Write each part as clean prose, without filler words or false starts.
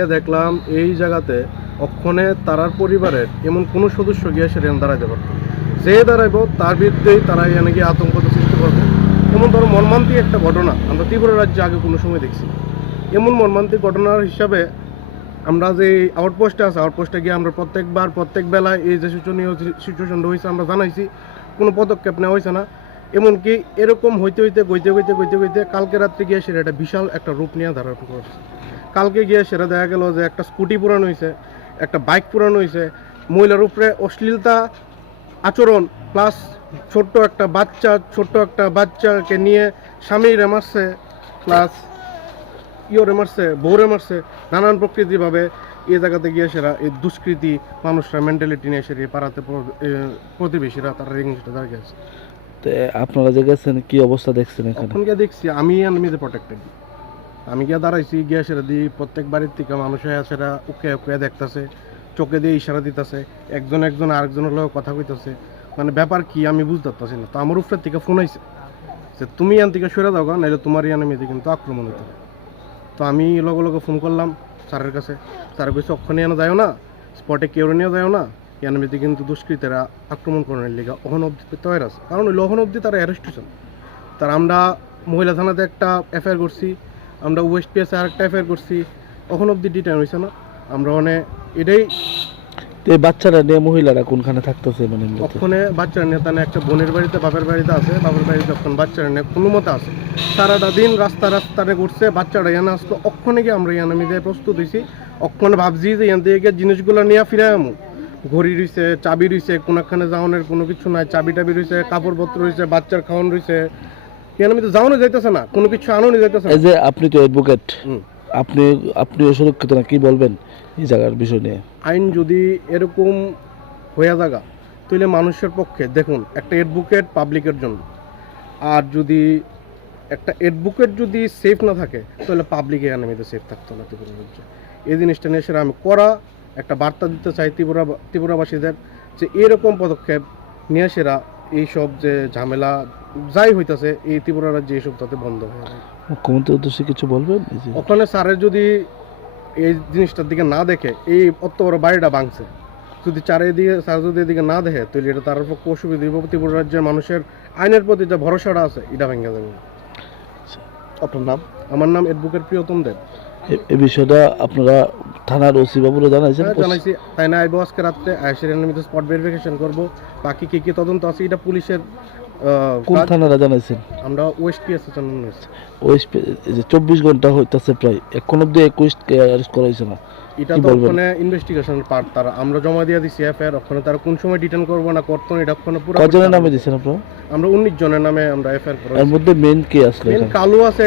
গিয়ে দেখলাম এই জায়গাতে অক্ষণে তারার পরিবারের এমন কোনো সদস্য গিয়ে সেখানে দাঁড়াতে পারত যে দাঁড়াইব তার বিরুদ্ধেই তারা এখানে গিয়ে আতঙ্কতা সৃষ্টি করবে। এমন ধরো মর্মান্তিক একটা ঘটনা আমরা ত্রিপুরা রাজ্যে আগে কোনো সময় দেখছি। এমন মর্মান্তিক ঘটনার হিসাবে আমরা যে আউটপোস্টে আছে আউটপোস্টে গিয়ে আমরা প্রত্যেক বেলায় এই যে শোচনীয় সিচুয়েশনটা হয়েছে আমরা জানাইছি, কোনো পদক্ষেপ নেওয়া হয়েছে না। এমনকি এরকম হইতে কালকে রাত্রে গিয়ে সেটা একটা বিশাল একটা রূপ নিয়ে ধারণ করছে। কালকে গিয়ে সেটা দেখা গেল যে একটা স্কুটি পুরানো হয়েছে, একটা বাইক পুরানো হয়েছে, মহিলার উপরে অশ্লীলতা আচরণ, প্লাস ছোট্ট একটা বাচ্চাকে নিয়ে স্বামীরে মারছে, প্লাস মারছে, বউরে মারছে, নানান প্রকৃতিভাবে এই জায়গাতে গিয়ে সেরা এই দুষ্কৃতি মানুষরা মেন্টালিটি নিয়ে সেরে পাড়াতে প্রতিবেশীরা তারা এই জিনিসটা দাঁড়িয়ে আছে। তো আপনারা যে গেছেন কি অবস্থা দেখছেন এখানে? এখন গিয়ে দেখছি আমি প্রটেক্টেড, আমি গিয়ে দাঁড়াইছি গিয়ে সেরা দিই প্রত্যেক বাড়ির থেকে মানুষ সেরা উকে দেখতেছে, চোখে দিয়ে ইশারা দিতেছে, একজন আরেকজনের লোক কথা কইতেছে, মানে ব্যাপার কি আমি বুঝতে পারতেছি না। তো আমার উপরের থেকে ফোন আইছে যে তুমি ইয়ান থেকে সরে দাও, নাহলে তোমার ইয়ান মেয়েদের কিন্তু আক্রমণ হতে হবে। তো আমি লগে ফোন করলাম স্যারের কাছে, স্যার কইছে অক্ষণে এনে যাও না, স্পটে কেউ নিয়ে যাও না, ইয়ান মেয়েদের কিন্তু দুষ্কৃতীরা আক্রমণ করার লিগা অহন অব্দি তৈরি আছে, কারণ ওই অহন অব্দি তারা অ্যারেস্ট হয়েছেন। তার আমরা মহিলা থানাতে একটা এফআইআর করছি, আমরা ওয়েস্ট পিএসে আরেকটা এফআইআর করছি, অহন অব্দি ডিটেন হয়েছে না। আমরা এটাই এই বাচ্চারা নিয়ে মহিলারা কোনখানে থাকতেছে? মানে ওখানে বাচ্চারা নিয়ে তাহলে একটা বোনের বাড়িতে বাপের বাড়িতে আছে, বাপের বাড়িতে যখন বাচ্চারা নিয়ে কোনো মতে আছে, সারাটা দিন রাস্তায় ঘুরছে, বাচ্চারা এনে আসতো। অক্ষণে গিয়ে আমরা ইয়ান মিলে প্রস্তুত হয়েছি, অক্ষণে ভাবছি যে ইয়ান থেকে গিয়ে জিনিসগুলো নিয়ে ফিরে আমু। ঘড়ি রয়েছে, চাবি রয়েছে, কোনোখানে যাওয়ানোর কোনো কিছু নাই, চাবি টাবি রয়েছে, কাপড়পত্র রয়েছে, বাচ্চার খাওয়ান রয়েছে, ইয়ান আমি তো যাওয়ানো যাইতেছে না, কোনো কিছু আনানো যাইতেছে না। এই যে আপনি তো অ্যাডভোকেট, আপনি সুরক্ষিত না, কি বলবেন এই জায়গার বিষয় নিয়ে? আইন যদি এরকম হয়ে থাকা তাহলে মানুষের পক্ষে দেখুন একটা অ্যাডভোকেট পাবলিকের জন্য, আর যদি একটা অ্যাডভোকেট যদি সেফ না থাকে তাহলে পাবলিকে এনিমিতে সেফ থাকতো না ত্রিপুরা রাজ্যে। এই জিনিসটা নিয়ে সেটা আমি একটা বার্তা দিতে চাই ত্রিপুরাবাসীদের যে এরকম পদক্ষেপ নিয়ে সেরা এইসব যে ঝামেলা যাই হইতেছে এই ত্রিপুরা রাজ্যে এইসব তাতে বন্ধ হয়ে যায়। মুখ্যমন্ত্রীর উদ্দেশ্যে কিছু বলবেন? ওখানে স্যারের যদি এই জিনিসটার দিকে না দেখে, এই অত বড় বাড়িটা ভাঙছে, যদি স্যার যদি এদিকে না দেখে তাহলে এটা তার পক্ষে অসুবিধা দিব। ত্রিপুরা রাজ্যের মানুষের আইনের প্রতি যে ভরসাটা আছে এটা ভেঙে যাবে। আপনার নাম? আমার নাম অ্যাডভোকেট প্রিয়তম দেব। এই বিষয়টা আপনারা থানার ওসি বাবুরে জানাইছেন? জানাইছি, তাই না আইবো আজকে রাত্রে আইসের নিয়মিত স্পট ভেরিফিকেশন করবো, বাকি কি তদন্ত আছে এটা পুলিশের। কোন থানারা জানাইছেন? আমরা ওয়েস্ট পিএসে জানানো হয়েছে। ওয়েস্ট 24 ঘন্টা হইতাছে প্রায়, এখন অব্দি 21 কে অ্যারেস্ট করা হয়েছে না। এটা তো ওখানে ইনভেস্টিগেশনের পার্ট, তারা আমরা জমা দিয়ে দিছি এফআইআর, ওখানে তারা কোন সময় ডিটেইন করবো না করতো এটা ওখানে পুরো। কয়জনের নামে দিয়েছেন আপনারা? আমরা 19 জনের নামে আমরা এফআইআর করেছি। এর মধ্যে মেন কে আসলে? মেন কালু আছে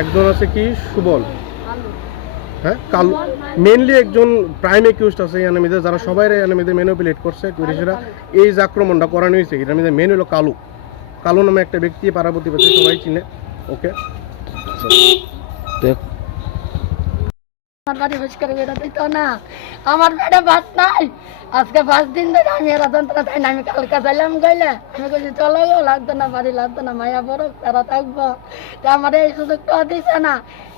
একজন আছে কি সুবল, হ্যাঁ কালু মেইনলি একজন প্রাইম একিউজড আছে এনিমিতে, যারা সবাই এনিমিতে ম্যানিপুলেট করছে পুলিশেরা এই যে আক্রমণটা করানো হয়েছে। এনিমিতে মেন হলো কালু নামে একটা ব্যক্তি, পাড়া প্রতিবেশী সবাই চিনে ওকে। আমার পেটে ভাত নাই, আজকে 5 দিন ধরে আমি এরা যন্ত্রণা তাই না। আমি কালকে চাইলাম গেলে আমি বলছি চলো গো, লাগতো না বাড়ি লাগতো না, মায়া বড় তারা থাকবো। তা আমার এই সুযোগটা দিচ্ছে না,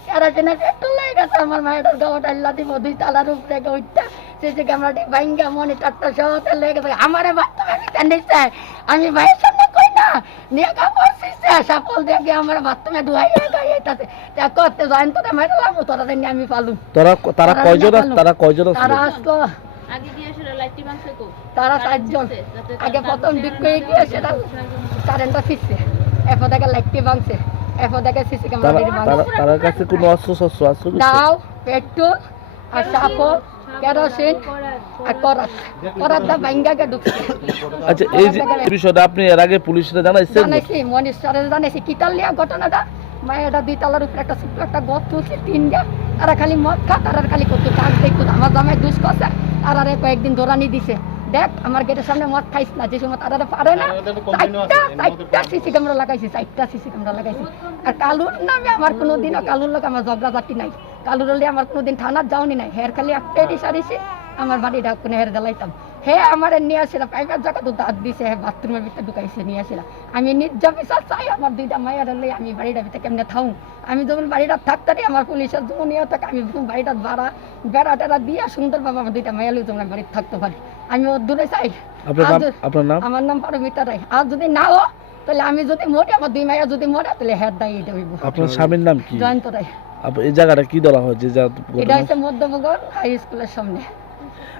কেরাটিনের পেট্রোল লেগে গেছে, আমার মায়ের গাওয়াটা আল্লাহ দিব 2 তালার উপরে উঠটা সেই ক্যামেরাটি ভাঙ্গা মনিটরটা সহ লেগে গেছে। আমারে বাথরুমে নিতে নিচ্ছে, আমি ভাইয়ের সামনে কই না নিয়ে কাপড় শিখছে সাপল দেখে আমার বাথরুমে ধুয়াইয়া গাইতেছে, তা করতে জয়েন তো মারলাম, তোরা নিয়ে আমি পালুম। তারা কয়জন? তারা আসলো তারা 4 জন। আগে প্রথম দিক করে গিয়ে সেটা কারেন্টটা ফিরছে, এরপর দেখে লাইটটি ভাঙছে, এরপর দেখে সিসি ক্যামেরা। তার কাছে কোনো অস্ত্র আছে? দাও পেট্রোল আর সাপল কেরোসিন আর করাতটা ভাঙ্গাকে ঢুকছে। আচ্ছা, এই যে বিষয়টা আপনি এর আগে পুলিশে জানাইছেন? জানাইছি, মনির স্যারের জানাইছি। কিতালিয়া ঘটনাটা মায়েরা 2 তালার উপরে একটা ছোট্ট একটা গর্ত তুলছে, 3 দিয়া তারা খালি মদ খা, তারা খালি করতো কাজ দেখতো। আমার জামাই দুষ করছে, তারা কয়েকদিন ধরানি দিছে, দেখ আমার গেটের সামনে মদ খাইস না, যে সময় তারা পারে না। 4টা সিসি ক্যামেরা লাগাইছি, 4টা সিসি ক্যামেরা লাগাইছি। আর কালুর নামে আমার কোনোদিনও কালুর লোক আমার ঝগড়া জাতি নাই, কালুর হলে আমার কোনোদিন থানার যাওনি নাই। হের খালি একটাই সারিছি আমার বাড়িটা কোনো হের জ্বালাইতাম। হে আমার নিয়ে আসিলা পাইপের জায়গা তো দাঁত দিছে, হে বাথরুমের ভিতরে ঢুকাইছে নিয়ে আসিলা। আমি নির্জা বিচার চাই আমার দুইটা মায়ের হলে আমি বাড়িটার ভিতরে কেমনে থাকুন। আমি যখন বাড়িটা থাকতারি আমার পুলিশের যখন ইয়ে থাকে আমি বাড়িটা বেড়া টেড়া দিয়ে সুন্দরভাবে আমার দুইটা মায়ের লোক যখন বাড়িতে থাকতে পারি। আমি ওর দূরে চাই। আপনার নাম? আমার নাম পারমিতা রায়। আর যদি না হো তাহলে আমি যদি মরি, আমার দুই মাইয়া যদি মরে তাহলে হেড দায়ী এটা হইব। আপনার স্বামীর নাম কি? জয়ন্ত রায়। এই জায়গাটা কি ধরা হয় যে এটা হচ্ছে মধ্যমগর হাই স্কুলের সামনে।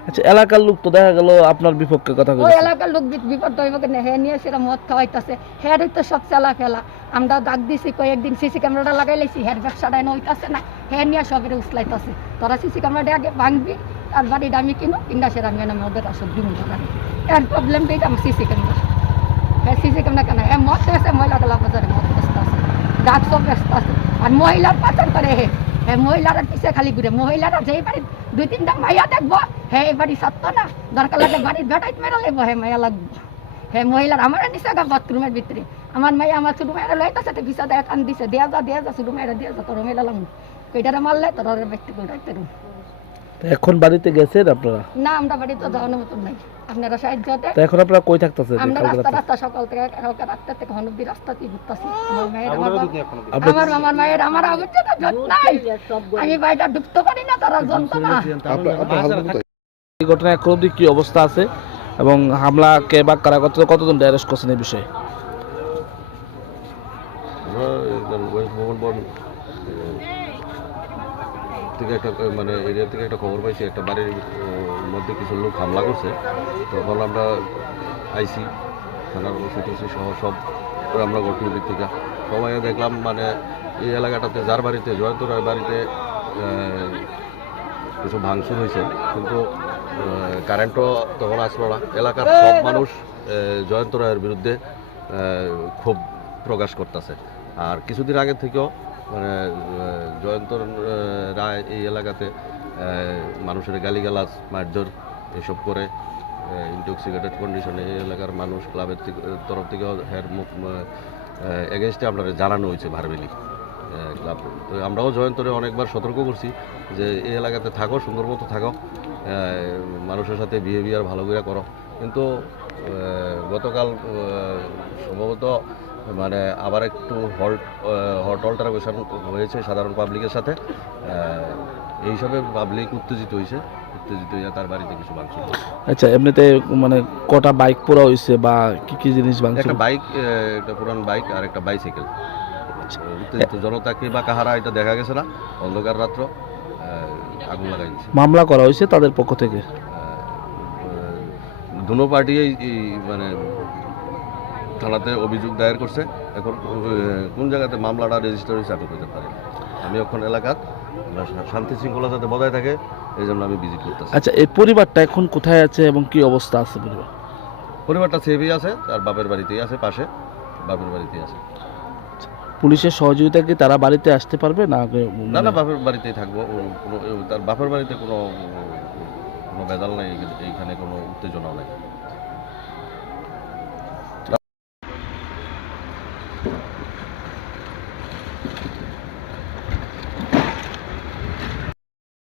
আচ্ছা, এলাকার লোক তো দেখা গেল আপনার বিপক্ষে কথা ওই বলছে। এলাকার লোক বিপদ হইব কেন, হে নিয়ে সেটা মদ খাওয়াইতেছে, হের হইতো সব চালা ফেলা। আমরা ডাক দিছি কয়েকদিন সিসি ক্যামেরাটা লাগাই লাইছি, হের ব্যবসাটা নইতাছে না, হে নিয়ে সবের উসলাইতেছে। তোরা সিসি ক্যামেরাটা আগে ভাঙবি, আর বাড়িটা আমি কিনা সেটা আমি মদের আসল দিন দোকানে। এর প্রবলেমটাই তো আমার সিসি ক্যামেরা। হ্যাঁ সিসি ক্যামেরা কেন এ মদ আছে, মহিলা গেলা বাজারে মদ ব্যস্ত আছে, ডাক সব ব্যস্ত আছে। আর মহিলার পাচার করে হে, হ্যাঁ মহিলারা পিছিয়ে খালি ঘুরে। মহিলারা যেই বাড়ির দুই তিনটা মাইয়া দেখবো, হ্যাঁ এই বাড়ি সারতো না, দরকার লাগে বাড়ির বেটাইতে মেরা লাগবো, হ্যাঁ মাইয়া লাগবো। হ্যাঁ মহিলার আমার নিচে গা বাথরুমের ভিতরে আমার মাইয়া আমার ছোটো মায়েরা লইতে সাথে পিছা দেয় কান দিছে, দেয়া যা ছোটো মায়েরা দিয়ে যা, তোর মেলা লাগবো কইটারে মারলে তোর ব্যক্তি করে রাখতে রুম। এখন বাড়িতে গেছেন আপনারা? না আমরা বাড়িতে যাওয়ানোর মতন নাই, আপনারা সাহায্য তো এখন আপনারা কই থাকতেছেন? আমরা রাস্তা সকাল থেকে কালকে রাস্তা থেকে হনুবি রাস্তাতেই ঘুরতেছি। আমার মায়ের আমার মায়ের আমার অবস্থা জট নাই, আমি বাড়িটা ঢুকতে পারি না, তারা জানতো না। এই ঘটনা এখন অবধি কি অবস্থা আছে এবং হামলা কে বা কারা কতজন অ্যারেস্ট করছেন এই বিষয়ে? থেকে একটা মানে এরিয়া থেকে একটা খবর পাইছি একটা বাড়ির মধ্যে কিছু লোক হামলা করছে। তখন আমরা আইসি থানার সিটিসি সহ সব আমরা ঘটনার দিক থেকে সবাই দেখলাম মানে এই এলাকাটাতে যার বাড়িতে জয়ন্ত রায় বাড়িতে কিছু ভাঙচুর হয়েছে, কিন্তু কারেন্টও তখন আসলো না। এলাকার সব মানুষ জয়ন্ত রায়ের বিরুদ্ধে ক্ষোভ প্রকাশ করতেছে। আর কিছুদিন আগে থেকেও মানে জয়ন্ত রায় এই এলাকাতে মানুষের গালিগালাজ মারধর এসব করে ইনটক্সিকেটেড কন্ডিশনে এই এলাকার মানুষ ক্লাবের তরফ থেকে হের এগেনস্টে আপনারা জানানো হয়েছে ভারবেলি ক্লাব। তো আমরাও জয়ন্তরে অনেকবার সতর্ক করছি যে এই এলাকাতে থাকো, সুন্দর মতো থাকো, মানুষের সাথে বিহেভিয়ার ভালো করে করো। কিন্তু গতকাল সম্ভবত মানে আবার একটু হট অল্টারেশন হয়েছে সাধারণ পাবলিকের সাথে। এই হিসাবে পাবলিক উত্তেজিত হয়েছে, উত্তেজিত হয়ে তার বাড়িতে কিছু ভাঙচুর। আচ্ছা, এমনিতে মানে কটা বাইক পোড়া হয়েছে বা কি কি জিনিস ভাঙচুর? একটা বাইক, একটা পুরান বাইক আর একটা বাইসাইকেল। উত্তেজিত জনতাকে বা কাহারা এটা দেখা গেছে না, অন্ধকার রাত্র আগুন লাগাই দিয়েছে। মামলা করা হয়েছে তাদের পক্ষ থেকে? দুনো পার্টি মানে থানাতে অভিযোগ দায়ের করছে। এখন কোন জায়গাতে মামলাটা রেজিস্টার হয়েছে আমি করতে পারি। আমি এখন এলাকাত শান্তি শৃঙ্খলা যাতে বজায় থাকে এই জন্য আমি ভিজিট করতেছি। আচ্ছা, এই পরিবারটা এখন কোথায় আছে এবং কি অবস্থা আছে? পরিবারটা সেভই আছে, তার বাপের বাড়িতেই আছে, পাশে বাপের বাড়িতেই আছে। পুলিশের সহযোগিতা কি তারা বাড়িতে আসতে পারবে না? না বাপের বাড়িতেই থাকবো। তার বাপের বাড়িতে কোনো ভেজাল নাই, এইখানে কোনো উত্তেজনা নাই।